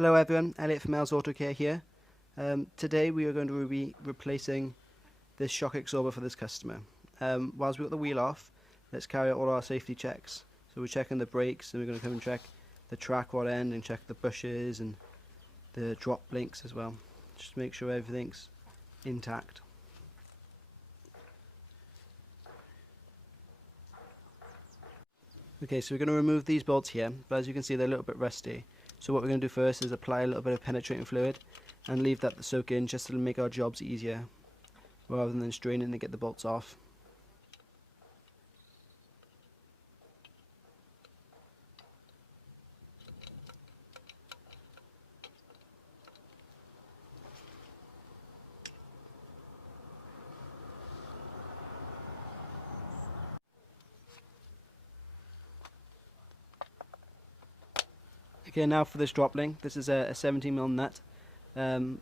Hello everyone, Elliot from Mel's Auto Care here. Today we are going to be replacing this shock absorber for this customer. Whilst we've got the wheel off, let's carry out all our safety checks. So we're checking the brakes, and we're going to come and check the track rod end and check the bushes and the drop links as well. Just make sure everything's intact. Okay, so we're going to remove these bolts here, but as you can see they're a little bit rusty. So what we're going to do first is apply a little bit of penetrating fluid and leave that to soak in, just to make our jobs easier rather than straining to get the bolts off. Okay, now for this drop link. This is a 17mm nut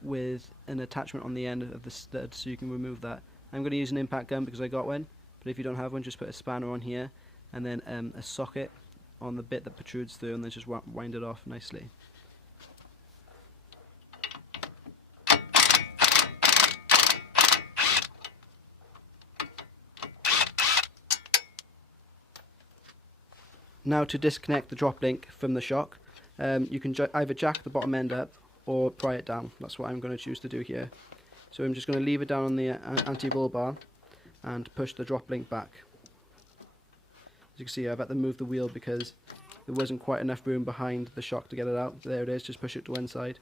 with an attachment on the end of the stud, so you can remove that. I'm going to use an impact gun because I got one, but if you don't have one, just put a spanner on here and then a socket on the bit that protrudes through, and then just wind it off nicely. Now to disconnect the drop link from the shock, you can either jack the bottom end up or pry it down. That's what I'm going to choose to do here. So I'm just going to leave it down on the anti-roll bar and push the drop link back. As you can see, I've had to move the wheel because there wasn't quite enough room behind the shock to get it out. There it is, just push it to one side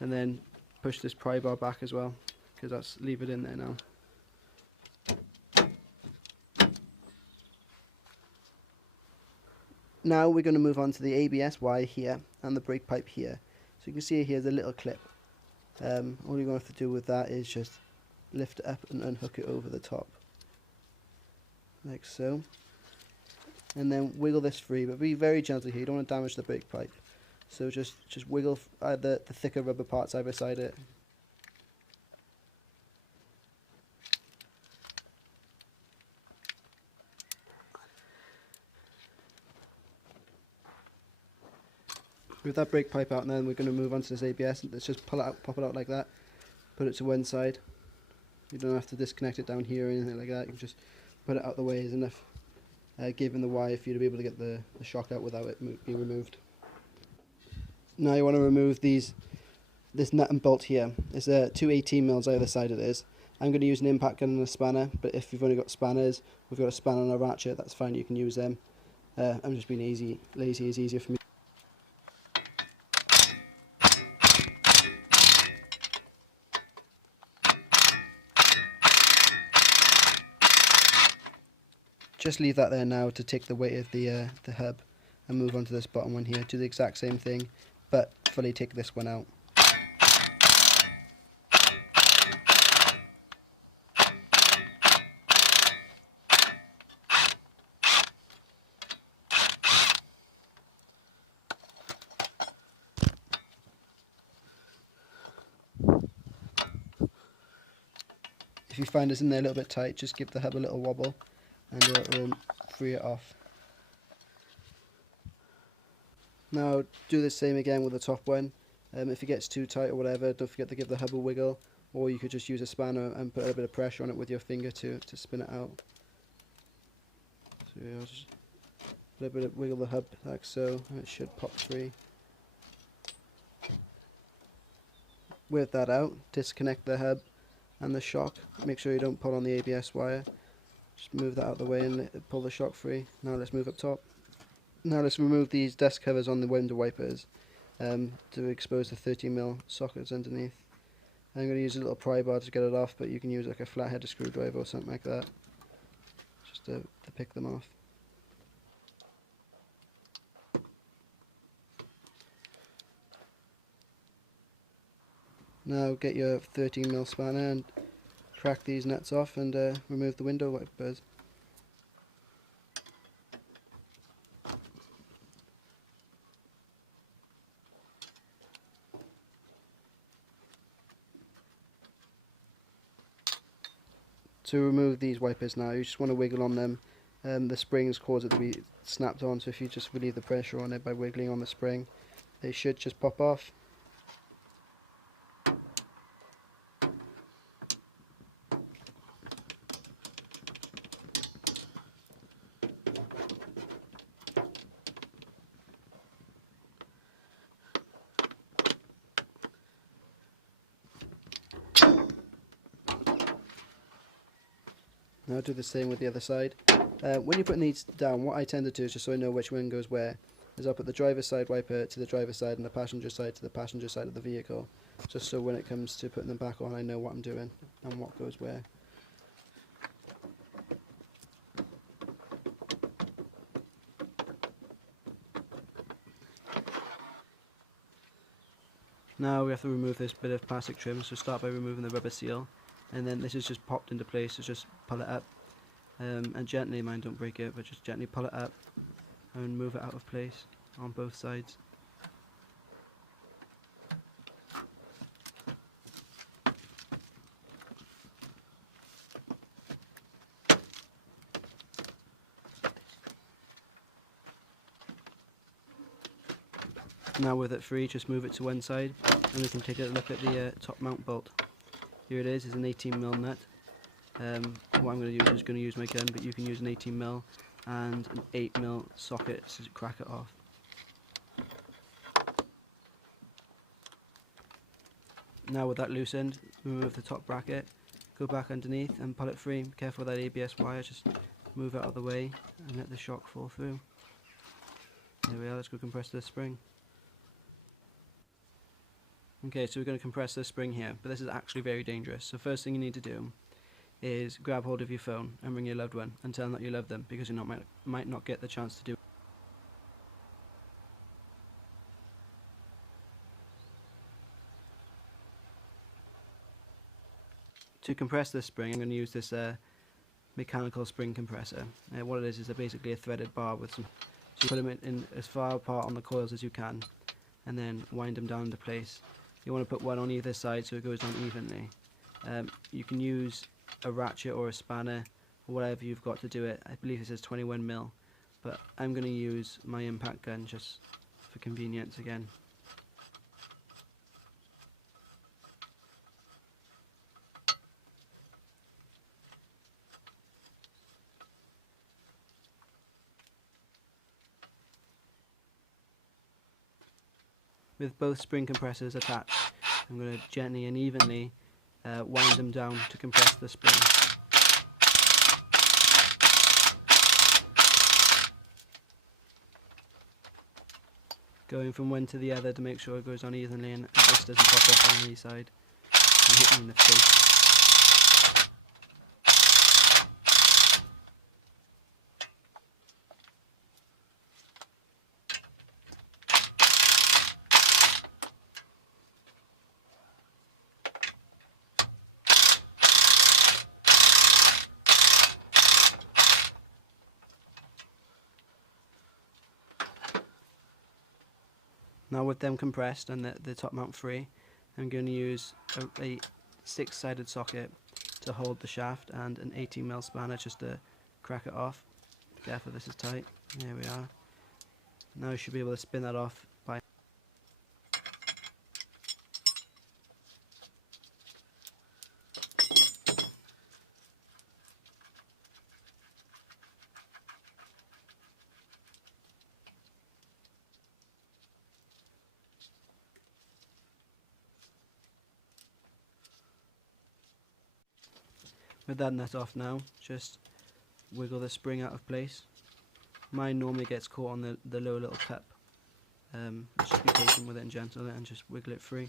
and then push this pry bar back as well, because that's leave it in there now. Now we're going to move on to the ABS wire here and the brake pipe here. So you can see here's a little clip. All you're going to have to do with that is just lift it up and unhook it over the top, like so. And then wiggle this free, but be very gentle here, you don't want to damage the brake pipe. So just wiggle the thicker rubber parts either side it. With that brake pipe out, and then we're going to move on to this ABS. Let's just pull it out, pop it out like that, put it to one side. You don't have to disconnect it down here or anything like that. You can just put it out the way. Is enough giving the wire for you to be able to get the shock out without it being removed. Now you want to remove this nut and bolt here. It's two 18mm either side of this. I'm going to use an impact gun and a spanner, but if you've only got spanners, we've got a spanner and a ratchet, that's fine, you can use them. I'm just being lazy, it's easier for me. Just leave that there now to take the weight of the hub, and move on to this bottom one here. Do the exact same thing, but fully take this one out. If you find it's in there a little bit tight, just give the hub a little wobble and it will free it off. Now do the same again with the top one. If it gets too tight or whatever, don't forget to give the hub a wiggle, or you could just use a spanner and put a bit of pressure on it with your finger to spin it out. So yeah, I'll just a little bit of wiggle the hub like so, and it should pop free. With that out, disconnect the hub and the shock. Make sure you don't pull on the ABS wire. Just move that out of the way and pull the shock free. Now let's move up top. Now let's remove these dust covers on the window wipers to expose the 13mm sockets underneath. I'm going to use a little pry bar to get it off, but you can use like a flat-headed screwdriver or something like that, just to pick them off. Now get your 13mm spanner and crack these nuts off and remove the window wipers. To remove these wipers now, you just want to wiggle on them. The springs cause it to be snapped on, so if you just relieve the pressure on it by wiggling on the spring, they should just pop off. Now I'll do the same with the other side. When you're putting these down, what I tend to do, is just so I know which one goes where, is I'll put the driver's side wiper to the driver's side and the passenger side to the passenger side of the vehicle, just so when it comes to putting them back on I know what I'm doing and what goes where. Now we have to remove this bit of plastic trim, so start by removing the rubber seal, and then this is just popped into place, so just pull it up, and gently, mind don't break it, but just gently pull it up and move it out of place on both sides. Now with it free, just move it to one side and we can take a look at the top mount bolt. Here it is an 18mm nut. What I'm going to use my gun, but you can use an 18mm and an 8mm socket to crack it off. Now with that loosened, remove the top bracket, go back underneath and pull it free. Be careful with that ABS wire, just move it out of the way and let the shock fall through. There we are, let's go compress this spring. Okay, so we're going to compress this spring here, but this is actually very dangerous. So first thing you need to do is grab hold of your phone and ring your loved one and tell them that you love them, because you might not get the chance to do it. To compress this spring, I'm going to use this mechanical spring compressor. What it is basically a threaded bar with some. So you put them in as far apart on the coils as you can, and then wind them down into place. You want to put one on either side so it goes down evenly. You can use a ratchet or a spanner or whatever you've got to do it. I believe it says 21mm, but I'm going to use my impact gun just for convenience again. With both spring compressors attached, I'm going to gently and evenly wind them down to compress the spring. Going from one to the other to make sure it goes on evenly and this doesn't pop off on any side and hit me in the face. Now with them compressed and the top mount free, I'm going to use a 6-sided socket to hold the shaft and an 18mm spanner just to crack it off. Careful, this is tight. There we are. Now you should be able to spin that off by with that nut off now, just wiggle the spring out of place. Mine normally gets caught on the lower little cup. Just be patient with it and gentle it and just wiggle it free.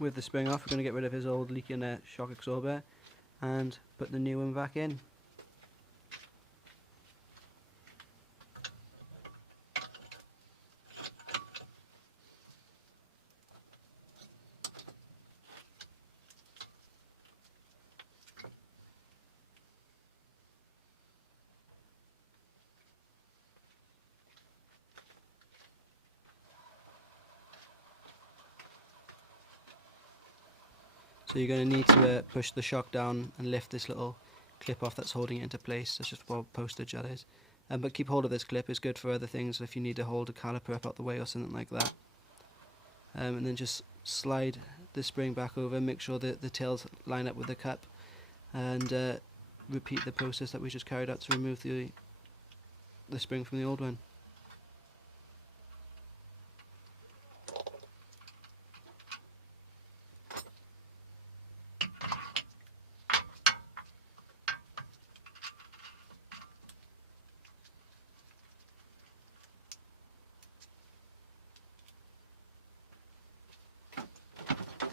With the spring off, we're going to get rid of his old leaking shock absorber and put the new one back in. So you're going to need to push the shock down and lift this little clip off that's holding it into place. That's just for postage, that is. But keep hold of this clip, it's good for other things if you need to hold a caliper up out the way or something like that. And then just slide the spring back over, make sure that the tails line up with the cup, and repeat the process that we just carried out to remove the spring from the old one.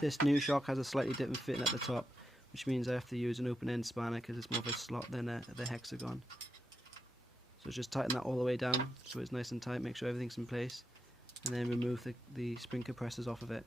This new shock has a slightly different fitting at the top, which means I have to use an open end spanner because it's more of a slot than the hexagon. So just tighten that all the way down so it's nice and tight, make sure everything's in place, and then remove the spring compressors off of it.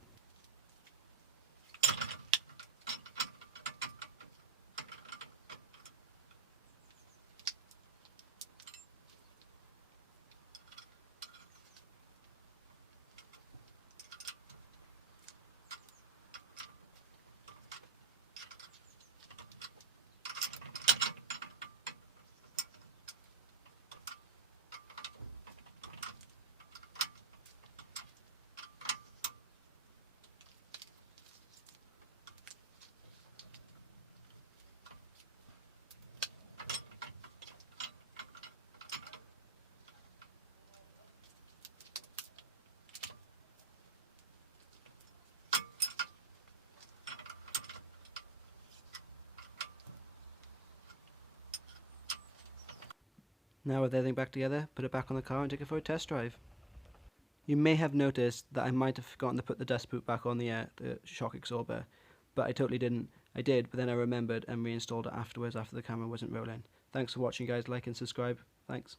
Now with everything back together, put it back on the car and take it for a test drive. You may have noticed that I might have forgotten to put the dust boot back on the shock absorber, but I totally didn't. I did, but then I remembered and reinstalled it afterwards after the camera wasn't rolling. Thanks for watching guys, like and subscribe. Thanks.